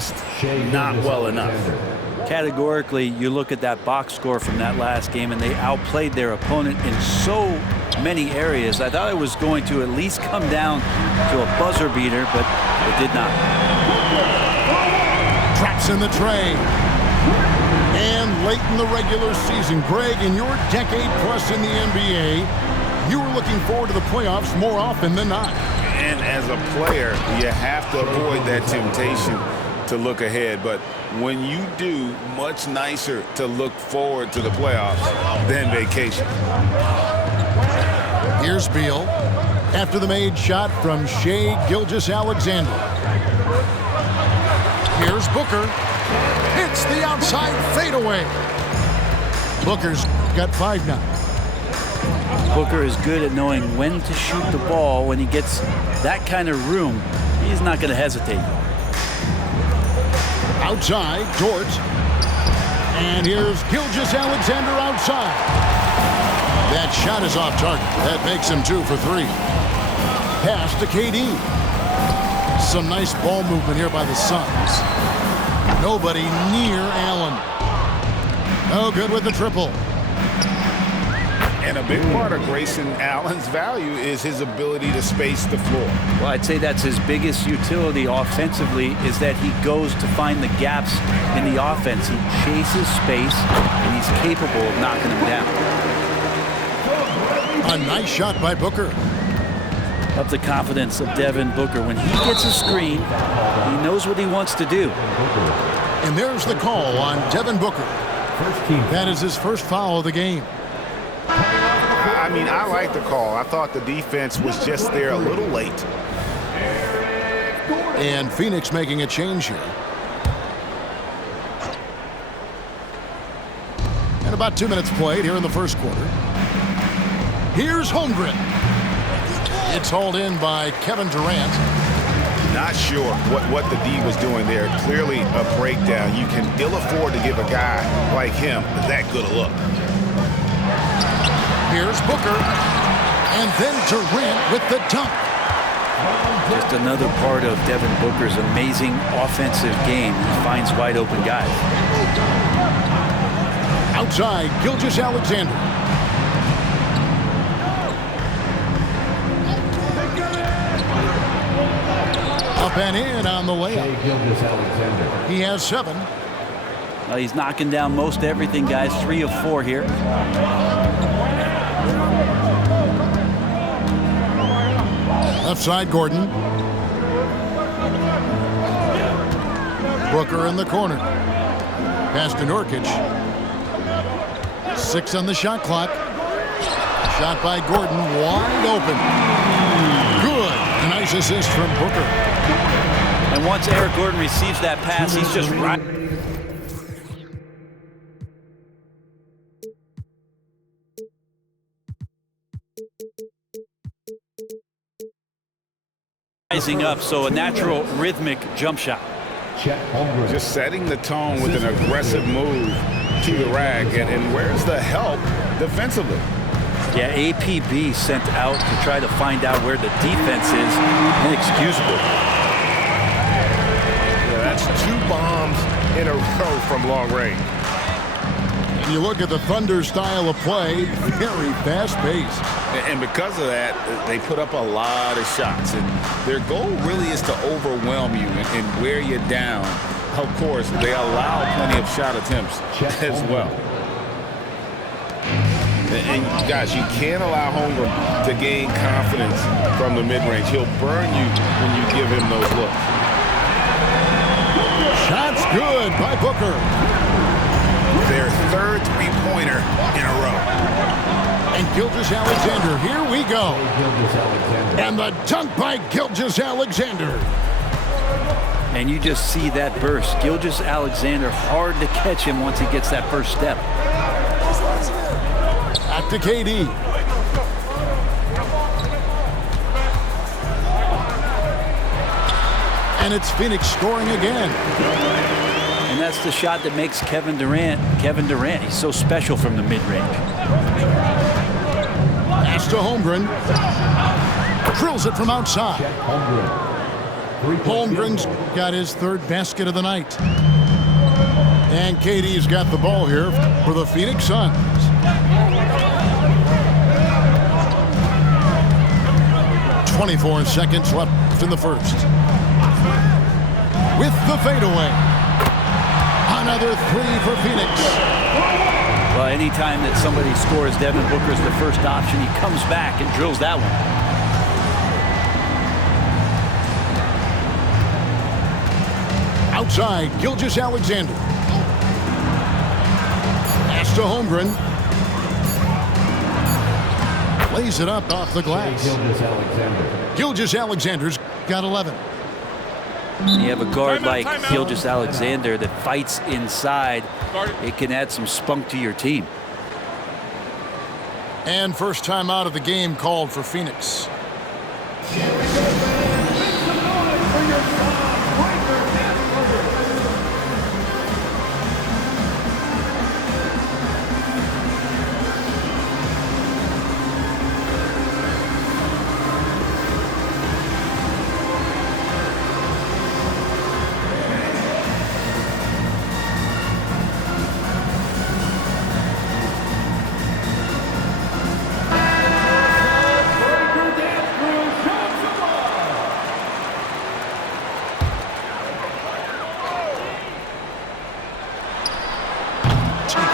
just not well enough. Categorically, you look at that box score from that last game, and they outplayed their opponent in so many areas. I thought it was going to at least come down to a buzzer beater, but it did not. Traps in the tray. And late in the regular season, Greg, in your decade plus in the NBA, you were looking forward to the playoffs more often than not. And as a player, you have to avoid that temptation to look ahead. But when you do, much nicer to look forward to the playoffs than vacation. Here's Beal after the made shot from Shai Gilgeous-Alexander. Here's Booker. Hits the outside fadeaway. Booker's got 5 now. Booker is good at knowing when to shoot the ball. When he gets that kind of room, he's not going to hesitate. Outside, Dort. And here's Gilgeous-Alexander outside. That shot is off target. That makes him 2 for 3. Pass to KD. Some nice ball movement here by the Suns. Nobody near Allen. No good with the triple. And a big part of Grayson Allen's value is his ability to space the floor. Well, I'd say that's his biggest utility offensively, is that he goes to find the gaps in the offense. He chases space, and he's capable of knocking them down. A nice shot by Booker. Up the confidence of Devin Booker. When he gets a screen, he knows what he wants to do. And there's the call on Devin Booker. That is his first foul of the game. I mean, I like the call. I thought the defense was just there a little late. And Phoenix making a change here. And about 2 minutes played here in the first quarter. Here's Holmgren. It's hauled in by Kevin Durant. Not sure what the D was doing there. Clearly a breakdown. You can ill afford to give a guy like him that good a look. Here's Booker. And then Durant with the dunk. Just another part of Devin Booker's amazing offensive game. He finds wide open guys. Outside, Gilgeous-Alexander. Up and in on the layup. He has 7. He's knocking down most everything, guys. 3 of 4 here. Left side, Gordon. Booker in the corner. Pass to Nurkic. 6 on the shot clock. Shot by Gordon, wide open. Good. A nice assist from Booker. And once Eric Gordon receives that pass, he's just right. Rising up, so a natural rhythmic jump shot. Just setting the tone with an aggressive move to the rack. And where's the help defensively? Yeah, APB sent out to try to find out where the defense is. Inexcusable. Yeah, that's 2 bombs in a row from long range. You look at the Thunder style of play, very fast pace. And because of that, they put up a lot of shots. And their goal really is to overwhelm you and wear you down. Of course, they allow plenty of shot attempts as well. And guys, you can't allow Holmgren to gain confidence from the mid-range. He'll burn you when you give him those looks. Shots good by Booker. Their 3rd three-pointer in a row. And Gilgeous-Alexander, here we go. And the dunk by Gilgeous-Alexander. And you just see that burst. Gilgeous-Alexander, hard to catch him once he gets that first step. Back to KD. And it's Phoenix scoring again. And that's the shot that makes Kevin Durant. He's so special from the mid-range. Pass to Holmgren. Drills it from outside. Holmgren's got his third basket of the night. And KD's got the ball here for the Phoenix Suns. .24 seconds left in the first. With the fadeaway. Another three for Phoenix. Well, anytime that somebody scores, Devin Booker's the first option. He comes back and drills that one. Outside, Gilgeous-Alexander. Pass to Holmgren. Lays it up off the glass. Gilgeous-Alexander's got 11. You have a guard like Gilgeous-Alexander that fights inside. It can add some spunk to your team. And first time out of the game called for Phoenix.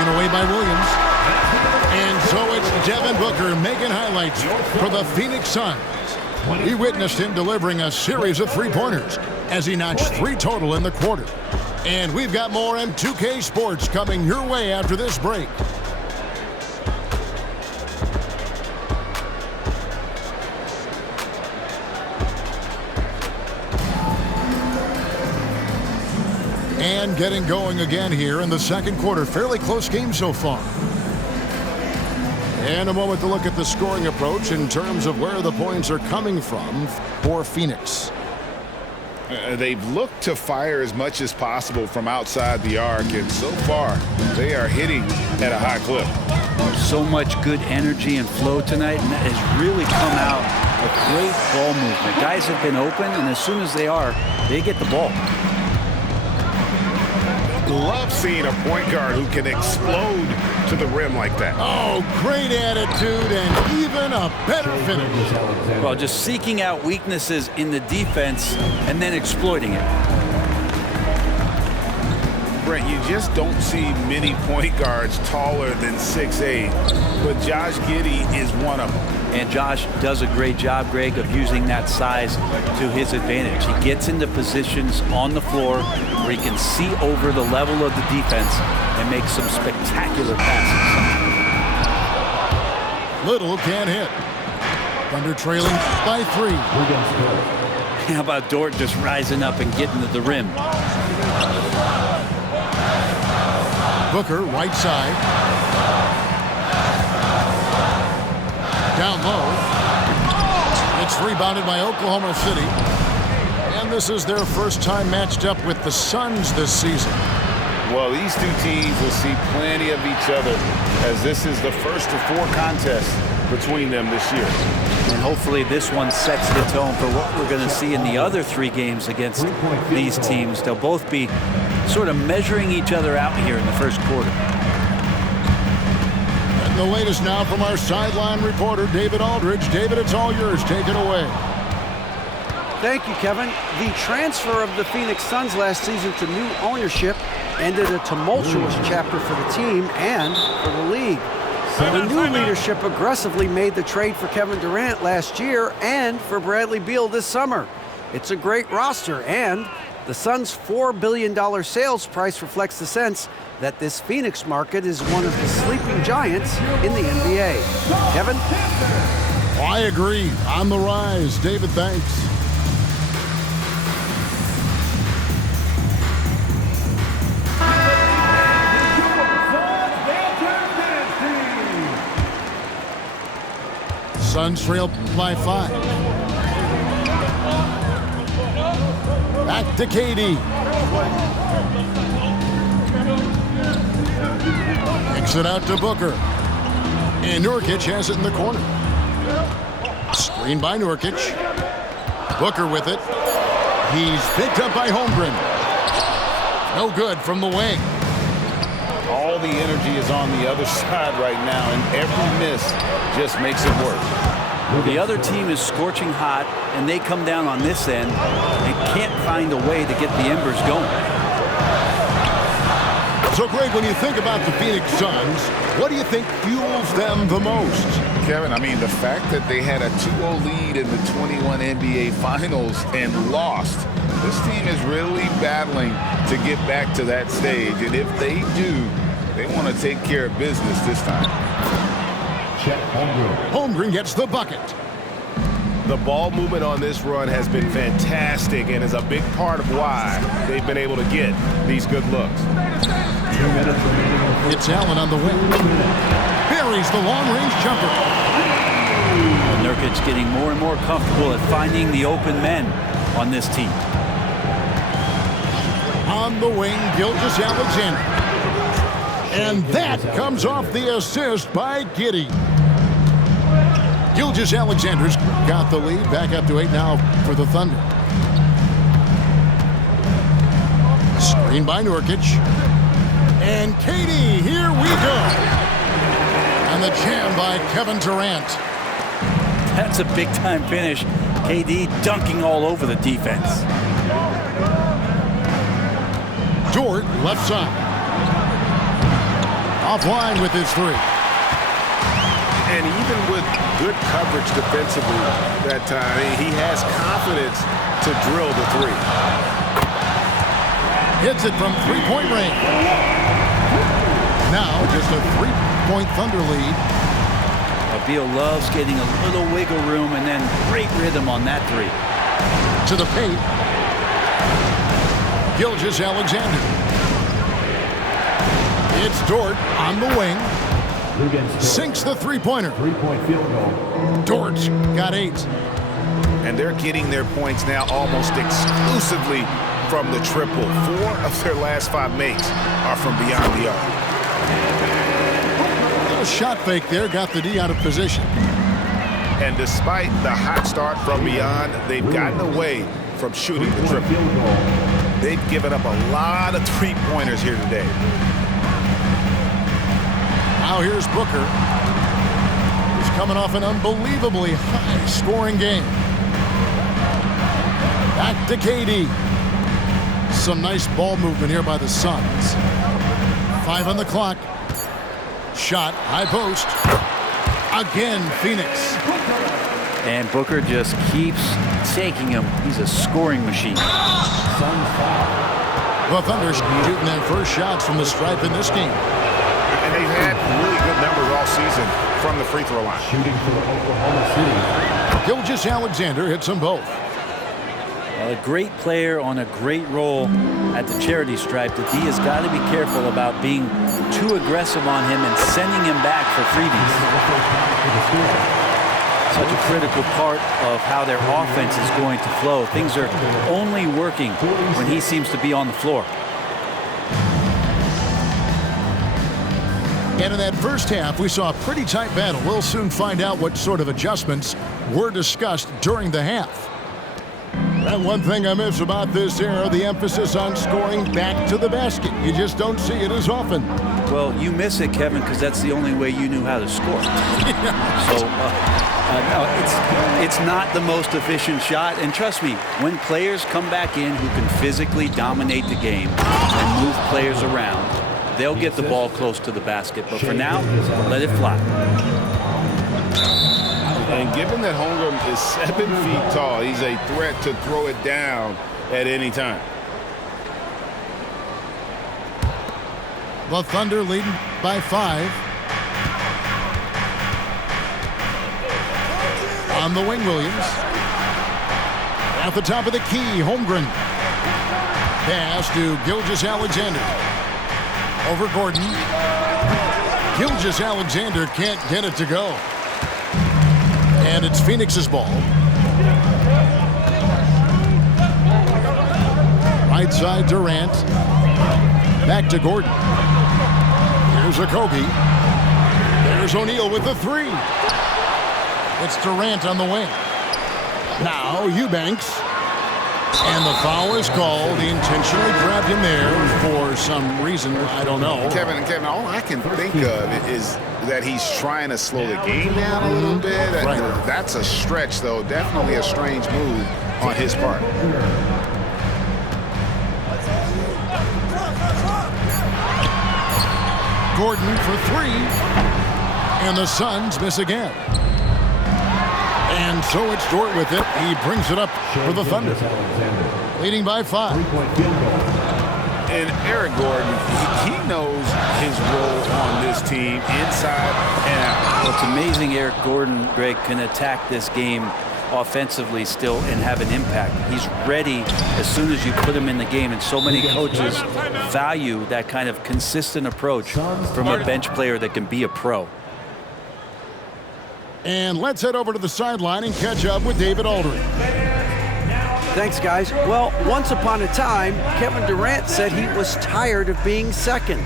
Away by Williams. And so it's Devin Booker making highlights for the Phoenix Suns. We witnessed him delivering a series of three-pointers as he notched 3 total in the quarter. And we've got more M2K Sports coming your way after this break. And getting going again here in the second quarter. Fairly close game so far. And a moment to look at the scoring approach in terms of where the points are coming from for Phoenix. They've looked to fire as much as possible from outside the arc, and so far they are hitting at a high clip. So much good energy and flow tonight, and that has really come out of great ball movement. Guys have been open, and as soon as they are, they get the ball. Love seeing a point guard who can explode to the rim like that. Oh, great attitude and even a better finish. Well, just seeking out weaknesses in the defense and then exploiting it. Brent, you just don't see many point guards taller than 6'8", but Josh Giddey is one of them. And Josh does a great job, Greg, of using that size to his advantage. He gets into positions on the floor where he can see over the level of the defense and make some spectacular passes. Little can't hit. Thunder trailing by 3. How about Dort just rising up and getting to the rim? Booker, right side. Down low. It's rebounded by Oklahoma City. And this is their first time matched up with the Suns this season. Well, these two teams will see plenty of each other as this is the first of 4 contests between them this year. And hopefully this one sets the tone for what we're going to see in the other 3 games against these teams. They'll both be sort of measuring each other out here in the first quarter. And the latest now from our sideline reporter, David Aldridge. David, it's all yours. Take it away. Thank you, Kevin. The transfer of the Phoenix Suns last season to new ownership ended a tumultuous chapter for the team and for the league. The new leadership aggressively made the trade for Kevin Durant last year and for Bradley Beal this summer. It's a great roster, and the Suns' $4 billion sales price reflects the sense that this Phoenix market is one of the sleeping giants in the NBA. Kevin? I agree. On the rise. David, thanks. Suns trail by 5. Back to KD. Kicks it out to Booker. And Nurkic has it in the corner. Screen by Nurkic. Booker with it. He's picked up by Holmgren. No good from the wing. All the energy is on the other side right now, and every miss just makes it worse. The other team is scorching hot, and they come down on this end and can't find a way to get the embers going. So, Greg, when you think about the Phoenix Suns, what do you think fuels them the most? Kevin, I mean, the fact that they had a 2-0 lead in the 21 NBA Finals and lost, this team is really battling to get back to that stage. And if they do, they want to take care of business this time. Chet Holmgren. Holmgren gets the bucket. The ball movement on this run has been fantastic and is a big part of why they've been able to get these good looks. 2 minutes remaining. It's Allen on the wing. Buries the long-range jumper. Nurkic's getting more and more comfortable at finding the open men on this team. On the wing, Gilgeous-Alexander. And that comes off the assist by Giddey. Gilgeous-Alexander's got the lead, back up to 8 now for the Thunder. Screen by Nurkic. And KD, here we go. And the jam by Kevin Durant. That's a big-time finish. KD dunking all over the defense. Dort, left side. Offline with his three. And even with good coverage defensively that time, he has confidence to drill the three. Hits it from three-point range. Now just a 3-point Thunder lead. Beal loves getting a little wiggle room and then great rhythm on that three. To the paint. Gilgeous-Alexander. It's Dort on the wing. Sinks the three-pointer. 3-point field goal. Dort's got 8. And they're getting their points now almost exclusively from the triple. 4 of their last 5 makes are from beyond the arc. A shot fake there, got the D out of position. And despite the hot start from beyond, they've gotten away from shooting the triple. Field goal. They've given up a lot of three-pointers here today. Now here's Booker. He's coming off an unbelievably high-scoring game. Back to KD. Some nice ball movement here by the Suns. 5 on the clock. Shot, high post. Again, Phoenix. And Booker just keeps taking him. He's a scoring machine. The Thunder shooting their first shots from the stripe in this game. And they've had really good numbers all season from the free throw line. Shooting for the Oklahoma City. Gilgeous-Alexander hits them both. A great player on a great role at the charity stripe. The D has got to be careful about being too aggressive on him and sending him back for freebies. Such a critical part of how their offense is going to flow. Things are only working when he seems to be on the floor. And in that first half, we saw a pretty tight battle. We'll soon find out what sort of adjustments were discussed during the half. And one thing I miss about this era, the emphasis on scoring back to the basket. You just don't see it as often. Well, you miss it, Kevin, because that's the only way you knew how to score. So, no, it's not the most efficient shot. And trust me, when players come back in who can physically dominate the game and move players around, they'll get the ball close to the basket. But for now, let it fly. And given that Holmgren is 7 feet tall, he's a threat to throw it down at any time. The Thunder leading by 5. On the wing, Williams. At the top of the key, Holmgren. Pass to Gilgeous-Alexander. Over Gordon. Gilgeous-Alexander can't get it to go. And it's Phoenix's ball. Right side, Durant. Back to Gordon. Here's Okogie. There's O'Neal with the 3. It's Durant on the wing. Now Eubanks. And the foul is called. He intentionally grabbed him there for some reason. I don't know. Kevin, all I can think of is that he's trying to slow the game down a little bit. Right. That's a stretch, though. Definitely a strange move on his part. Gordon for three. And the Suns miss again. And so it's Dort with it. He brings it up for the Thunder. Leading by 5. And Eric Gordon, he knows his role on this team inside and out. Well, it's amazing Eric Gordon, Greg, can attack this game offensively still and have an impact. He's ready as soon as you put him in the game, and so many coaches value that kind of consistent approach from a bench player that can be a pro. And let's head over to the sideline and catch up with David Aldridge. Thanks, guys. Well, once upon a time, Kevin Durant said he was tired of being second.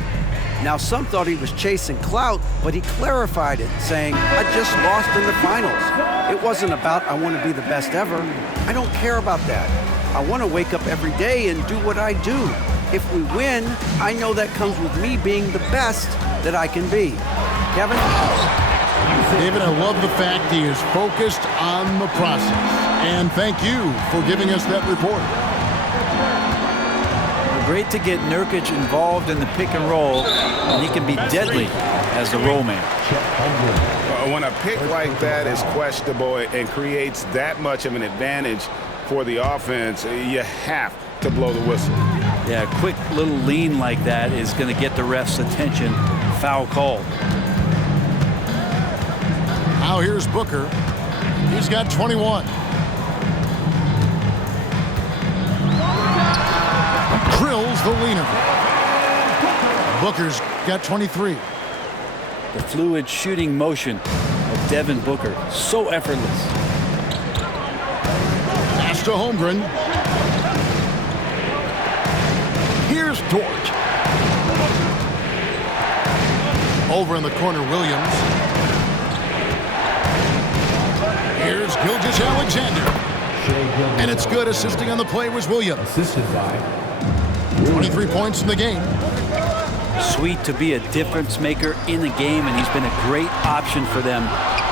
Now, some thought he was chasing clout, but he clarified it, saying, I just lost in the finals. It wasn't about I want to be the best ever. I don't care about that. I want to wake up every day and do what I do. If we win, I know that comes with me being the best that I can be. Kevin? David, I love the fact he is focused on the process. And thank you for giving us that report. Great to get Nurkic involved in the pick and roll, and he can be deadly as the roll man. When a pick like that is questionable and creates that much of an advantage for the offense, you have to blow the whistle. Yeah, a quick little lean like that is going to get the ref's attention. Foul called. Now here's Booker. He's got 21. Drills the leaner. Booker's got 23. The fluid shooting motion of Devin Booker. So effortless. Pass to Holmgren. Here's Dort. Over in the corner, Williams. Here's Gilgeous-Alexander. And it's good. Assisting on the play was Williams. Assisted by 23 points in the game. Sweet to be a difference maker in the game, and he's been a great option for them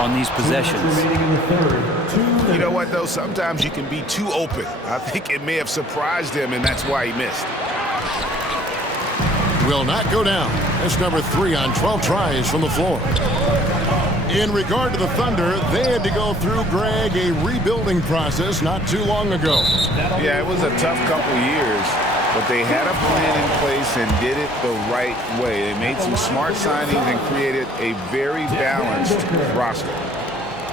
on these possessions. remaining in the third. You know what, though? Sometimes you can be too open. I think it may have surprised him, and that's why he missed. Will not go down. That's number 3 on 12 tries from the floor. In regard to the Thunder, they had to go through, Greg, a rebuilding process not too long ago. Yeah, it was a tough couple years, but they had a plan in place and did it the right way. They made some smart signings and created a very balanced roster.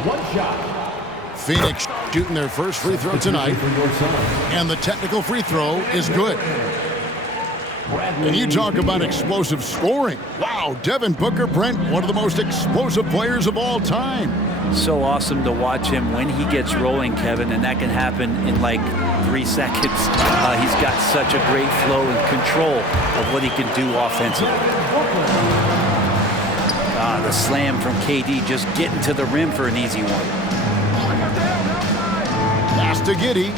One shot. Phoenix shooting their first free throw tonight, and the technical free throw is good. And you talk about explosive scoring. Wow, Devin Booker, Brent, one of the most explosive players of all time. So awesome to watch him when he gets rolling, Kevin, and that can happen in like 3 seconds. He's got such a great flow and control of what he can do offensively. The slam from KD, just getting to the rim for an easy one. Pass to Giddey.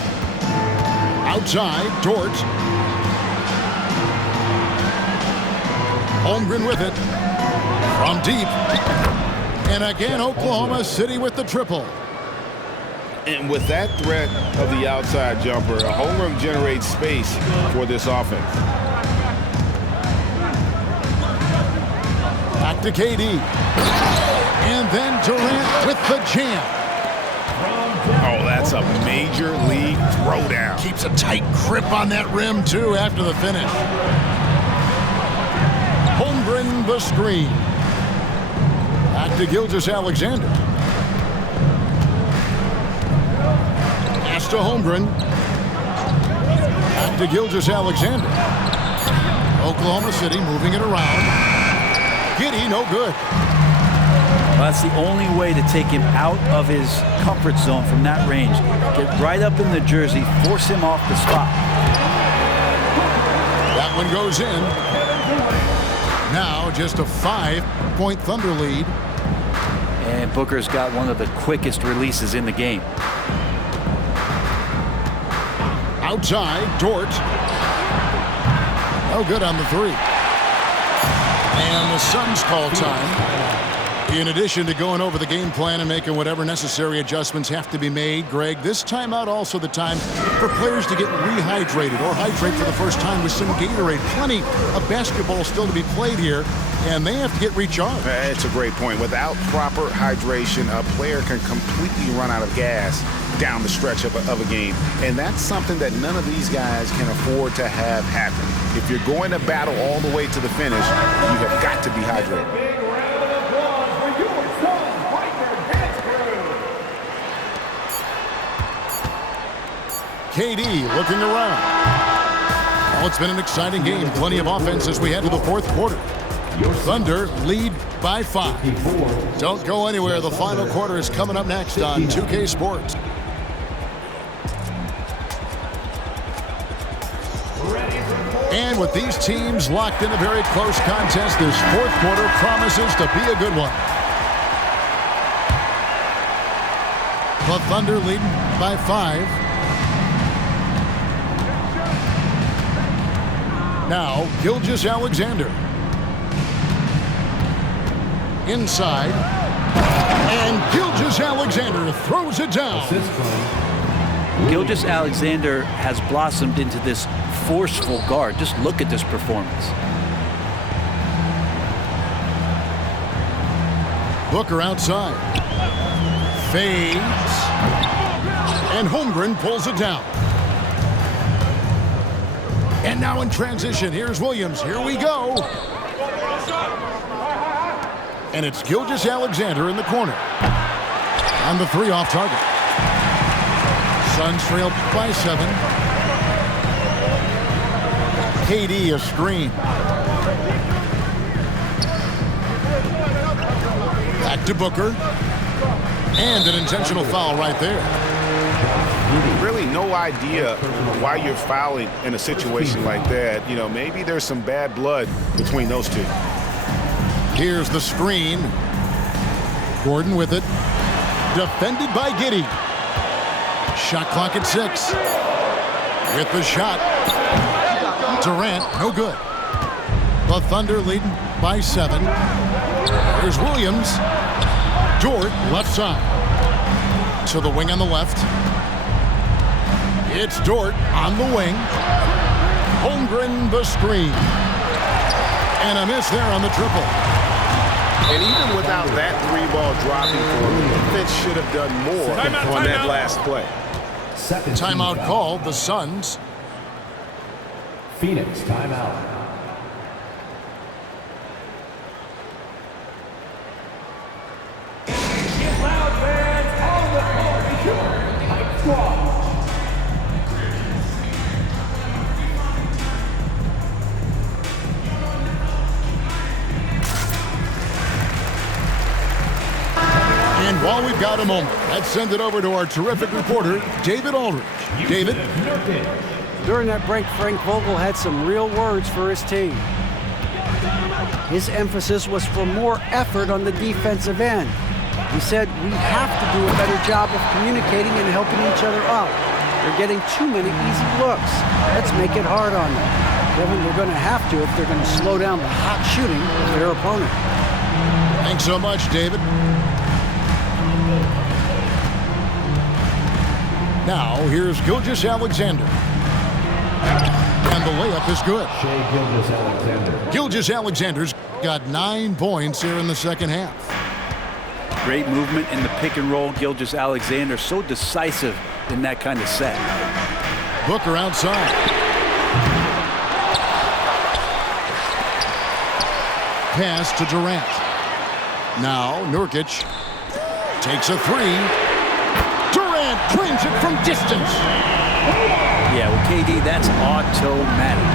Outside, Dort. Holmgren with it. From deep. And again, Oklahoma City with the triple. And with that threat of the outside jumper, Holmgren generates space for this offense. Back to KD. And then Durant with the jam. Oh, that's a major league throwdown. Keeps a tight grip on that rim, too, after the finish. Holmgren the screen. Back to Gilgeous-Alexander. Pass to Holmgren. Back to Gilgeous-Alexander. Oklahoma City moving it around. Giddey, no good. Well, that's the only way to take him out of his comfort zone from that range. Get right up in the jersey, force him off the spot. That one goes in. Now just a 5-point Thunder lead. And Booker's got one of the quickest releases in the game. Outside, Dort. No good on the three. And the Suns call time. In addition to going over the game plan and making whatever necessary adjustments have to be made, Greg, this timeout also the time for players to get rehydrated or hydrate for the first time with some Gatorade. Plenty of basketball still to be played here, and they have to get recharged. It's a great point. Without proper hydration, a player can completely run out of gas down the stretch of a game. And that's something that none of these guys can afford to have happen. If you're going to battle all the way to the finish, you have got to be hydrated. KD looking around. Well, it's been an exciting game. Plenty of offense as we head to the fourth quarter. Thunder lead by 5. Don't go anywhere. The final quarter is coming up next on 2K Sports. And with these teams locked in a very close contest, this fourth quarter promises to be a good one. The Thunder leading by 5. Now, Gilgeous-Alexander. Inside. And Gilgeous-Alexander throws it down. Gilgeous-Alexander has blossomed into this forceful guard. Just look at this performance. Booker outside. Fades. And Holmgren pulls it down. And now in transition, here's Williams. Here we go. And it's Gilgeous-Alexander in the corner. On the 3 off target. Suns trail by 7. KD a screen. Back to Booker. And an intentional foul right there. Really no idea why you're fouling in a situation like that. You know, maybe there's some bad blood between those two. Here's the screen. Gordon with it. Defended by Giddey. Shot clock at 6. With the shot. Durant, no good. The Thunder leading by 7. Here's Williams. Dort, left side. To the wing on the left. It's Dort on the wing. Holmgren the screen. And a miss there on the triple. And even without that 3-ball dropping for him, the defense should have done more on that last play. Timeout called, the Suns. Phoenix timeout. And while we've got a moment, let's send it over to our terrific reporter, David Aldridge. David? During that break, Frank Vogel had some real words for his team. His emphasis was for more effort on the defensive end. He said, we have to do a better job of communicating and helping each other out. They're getting too many easy looks. Let's make it hard on them. Kevin, they're going to have to if they're going to slow down the hot shooting of their opponent. Thanks so much, David. Now, here's Gilgeous-Alexander. And the layup is good. Shai Gilgeous-Alexander. Gilgeous-Alexander's got 9 points here in the second half. Great movement in the pick and roll. Gilgeous-Alexander so decisive in that kind of set. Booker outside. Pass to Durant. Now Nurkic takes a 3. Durant drains it from distance. Yeah, well, KD, that's automatic.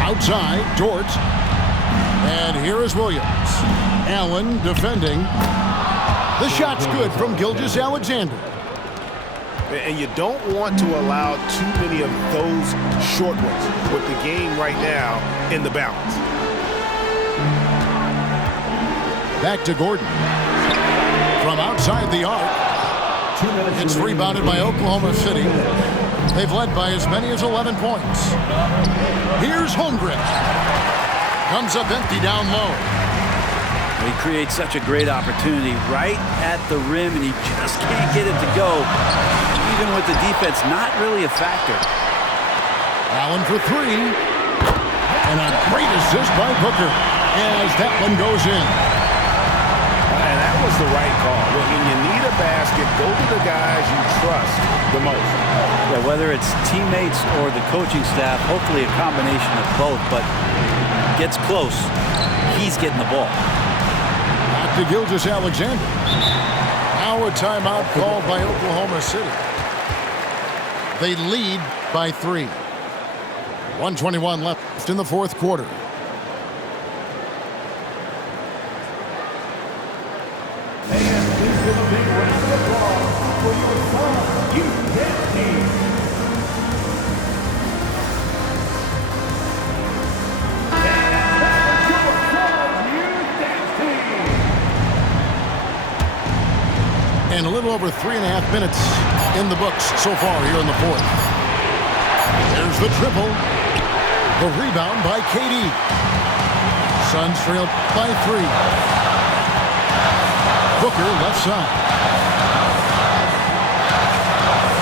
Outside, Dort. And here is Williams. Allen defending. The shot's good from Gilgeous-Alexander. And you don't want to allow too many of those short ones with the game right now in the balance. Back to Gordon. From outside the arc. It's rebounded by Oklahoma City. They've led by as many as 11 points. Here's Holmgren. Comes up empty down low. He creates such a great opportunity right at the rim, and he just can't get it to go, even with the defense not really a factor. Allen for three. And a great assist by Booker as that one goes in. And that was the right call. When you need a basket, go to the guys you trust the most. Yeah, whether it's teammates or the coaching staff, hopefully a combination of both, but gets close, he's getting the ball. Back to Gilgeous-Alexander. Now a timeout called by Oklahoma City. They lead by 3. 1:21 left in the fourth quarter. And a little over 3.5 minutes in the books so far here in the fourth. There's the triple. The rebound by KD. Suns trail by 3. Booker left side.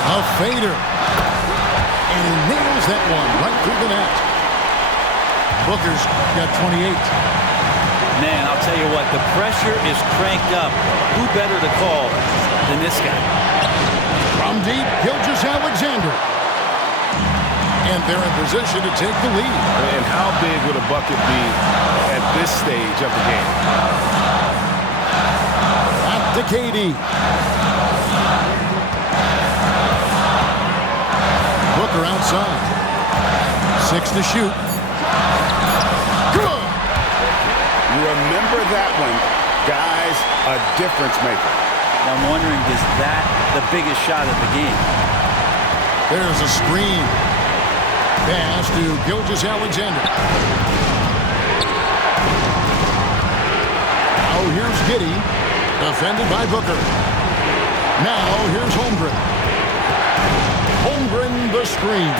A fader. And he nails that one right through the net. Booker's got 28. Man, I'll tell you what, the pressure is cranked up. Who better to call than this guy? From deep, Gilgeous-Alexander. And they're in position to take the lead. And how big would a bucket be at this stage of the game? Back to KD. Booker outside. 6 to shoot. Good. Remember that one, guys, a difference maker. I'm wondering, is that the biggest shot of the game? There's a screen. Pass to Gilgeous-Alexander. Now here's Giddey. Defended by Booker. Now here's Holmgren. Holmgren the screen.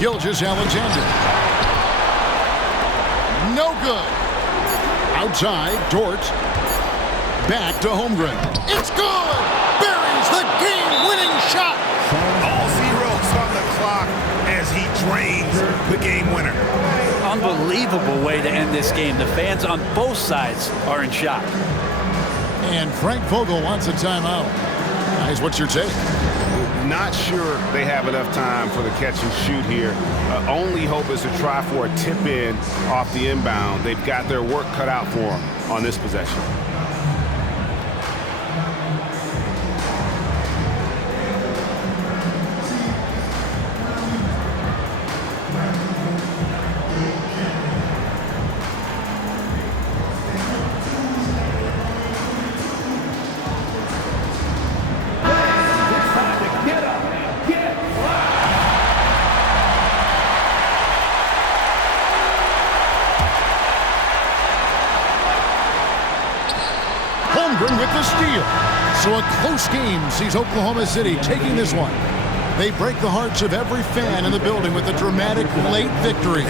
Gilgeous-Alexander. No good. Outside, Dort. Back to Holmgren. It's good! Buries the game-winning shot! All zeros on the clock as he drains the game winner. Unbelievable way to end this game. The fans on both sides are in shock. And Frank Vogel wants a timeout. Guys, what's your take? Not sure they have enough time for the catch and shoot here. Only hope is to try for a tip in off the inbound. They've got their work cut out for them on this possession. With the steal. So a close game sees Oklahoma City taking this one. They break the hearts of every fan in the building with a dramatic late victory.